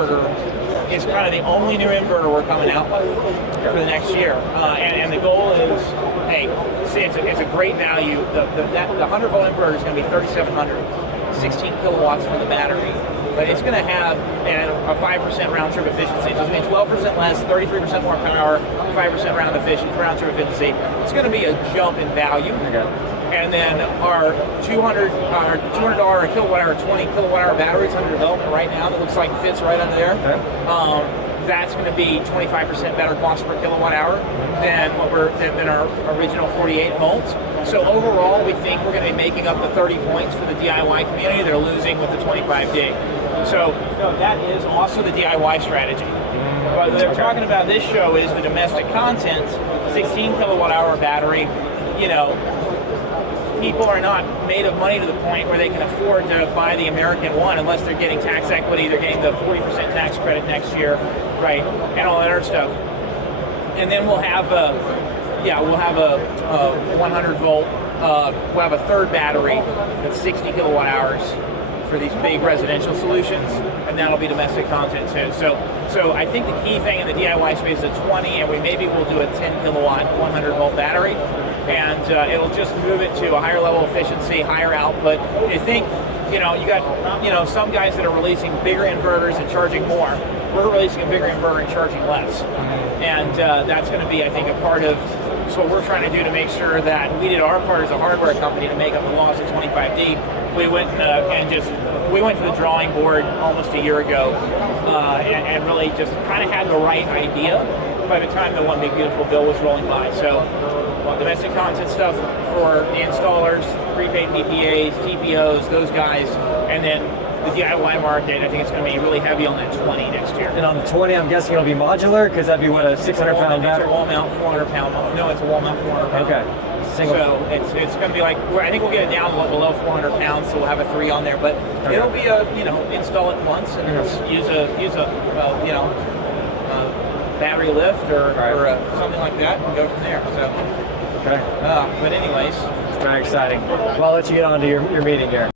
inverter is kind of the only new inverter we're coming out with for the next year. And the goal is, hey, it's a great value. The 100-volt inverter is going to be $3,700, 16 kilowatts for the battery. But it's going to have a 5% round trip efficiency. So it's going to be 12% less, 33% more power, 5% round trip efficiency. It's going to be a jump in value. And then our $200 a kilowatt hour, 20 kilowatt hour batteries under development right now that looks like it fits right under there. That's going to be 25% better cost per kilowatt hour than our original 48 volts. So overall, we think we're going to be making up the 30 points for the DIY community. They're losing with the 25 gig. So that is also the DIY strategy. What they're talking about this show is the domestic content, 16 kilowatt hour battery. You know, people are not made of money to the point where they can afford to buy the American one unless they're getting tax equity. They're getting the 40% tax credit next year, right, and all that other stuff. And then we'll have a 100 volt. We'll have a third battery that's 60 kilowatt hours for these big residential solutions, and that'll be domestic content too. So I think the key thing in the DIY space is a 20, and we'll do a 10 kilowatt 100 volt battery, and it'll just move it to a higher level of efficiency, higher output. I think, you got some guys that are releasing bigger inverters and charging more. We're releasing a bigger inverter and charging less, and that's going to be, I think, a part of. So what we're trying to do to make sure that we did our part as a hardware company to make up the loss of 25D. We went to the drawing board almost a year ago and really just kind of had the right idea by the time the One Big Beautiful bill was rolling by. So domestic content stuff for the installers, prepaid PPAs, TPOs, those guys, and then the DIY market, I think it's going to be really heavy on that 20 next year. And on the 20, I'm guessing it'll be modular, because that'd be what, a 600-pound battery? It's a wall mount 400-pound. No, it's a wall mount 400 pound. Okay. Single. So it's going to be like, I think we'll get it down below 400 pounds, so we'll have a 3 on there. But it'll be install it once and use a battery lift or something like that and go from there. So. Okay. But anyways. It's very exciting. Well, I'll let you get on to your meeting here.